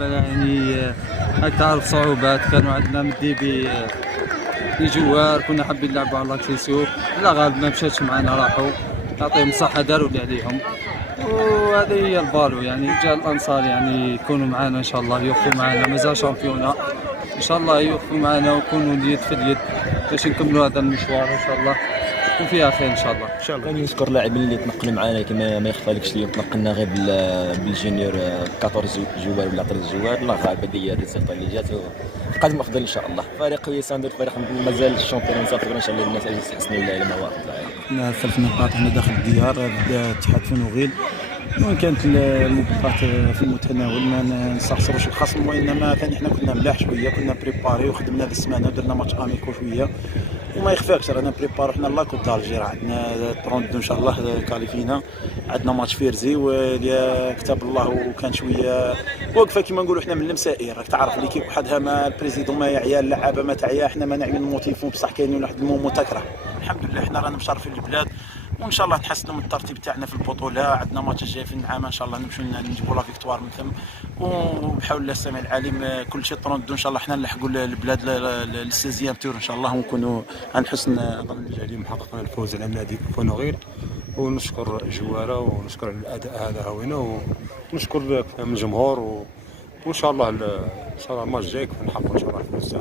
يعني راك تعرف صعوبات كانوا عندنا مدي بجوار، كنا حابين نلعبوا على لاكسيسيو، لا غالب ما مشاتش معنا، راحوا يعطيهم الصحة داروا اللي عليهم. وهذه هي البالو، يعني جا الانصار يعني يكونوا معنا ان شاء الله، يوقفوا معنا مازال شامبيونا ان شاء الله، يوقفوا معنا ويكونوا اليد في اليد باش نكملوا هذا المشوار ان شاء الله، يكون فيها خير ان شاء الله. ان شاء الله. كان يذكر اللاعبين اللي تنقلوا معنا، كما ما يخفى لكش اللي تنقلنا غير بالجونيور 14 جوار ولا 13 جوار، الله غالب هذه هي الريزلت اللي جات قادم افضل ان شاء الله. فريق يساندر، فريق مازال الشامبيون، نسافر ان شاء الله الناس يحسنوا المواقف. حنا 3 نقاط حنا داخل الديار اتحاد فنوغيل، وين كانت المباراه في المتناول، ما نستخسروش الخصم، وانما ثاني حنا كنا ملاح شويه، كنا بريباري وخدمنا هذه السمانه ودرنا ماتش اميكو شويه، وما يخفاكش رانا بريباري حنا لا كوب دالجير، عندنا 32 ان شاء الله كاليفينا، عندنا ماتش فيرزي واللي كتاب الله، وكان شويه وقفه كما نقولوا حنا من المسائل، راك تعرف ليكيب وحدها ما البريزيدون ما يعيا، اللعابه ما تعيا، حنا ما نعمل موتيفون بصح كاينين واحد المومو تكره. الحمد لله حنا رانا مشرفين البلاد، وان شاء الله نحسنوا من الترتيب تاعنا في البطوله، عندنا ماتش جاي في النعام ان شاء الله نمشيو نجيبوا لا فيكتوار من ثم، وبحول الله السميع العليم كل شيء طروندو ان شاء الله حنا نلحقوا البلاد للسيزيام تور ان شاء الله، ونكونوا عن حسن ظن الجليل محققين الفوز على نادي فونوغيل. ونشكر جواره ونشكر الاداء هذا هوينا، ونشكر من الجمهور، وان شاء الله الماتش الجاي نحققوا ان شاء الله الفوز.